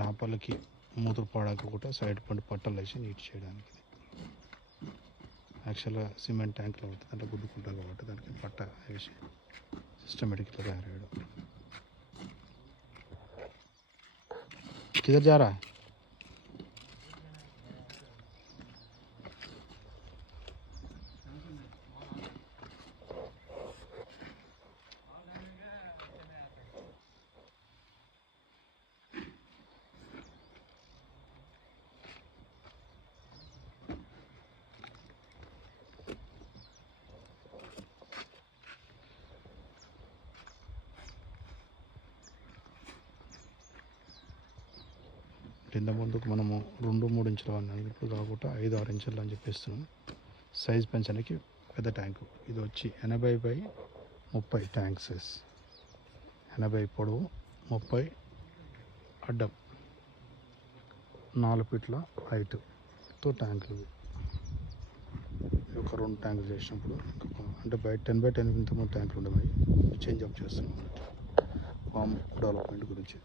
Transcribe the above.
చేపలకి మూత్ర పాడాక కూడా సైడ్ పండి పట్టలు వేసి నీట్ చేయడానికి. యాక్చువల్గా సిమెంట్ ట్యాంక్లో అవుతుంది అంటే గుద్దుకుంటాం కాబట్టి దానికి పట్ట వేసి సిస్టమేటిక్గా తయారయ్యాడు. किधर जा रहा है? ఇంత ముందుకు మనము 2-3 ఇంచులు అన్నాను, ఇప్పుడు కాకుండా 5-6 ఇంచులు అని చెప్పేస్తున్నాం. సైజ్ పెంచడానికి పెద్ద ట్యాంకు. ఇది వచ్చి 80x30 ట్యాంక్ సైజ్. 80 పొడవు, 30 అడ్డం, 4 ఫీట్ల హైట్తో ట్యాంకులు. ఒక 2 ట్యాంకులు చేసినప్పుడు అంటే బయట 10x10 ఇంతకుముందు ట్యాంకులు ఉండేవి, చేంజ్ అప్ చేస్తున్నాం ఫామ్ డెవలప్మెంట్ గురించి.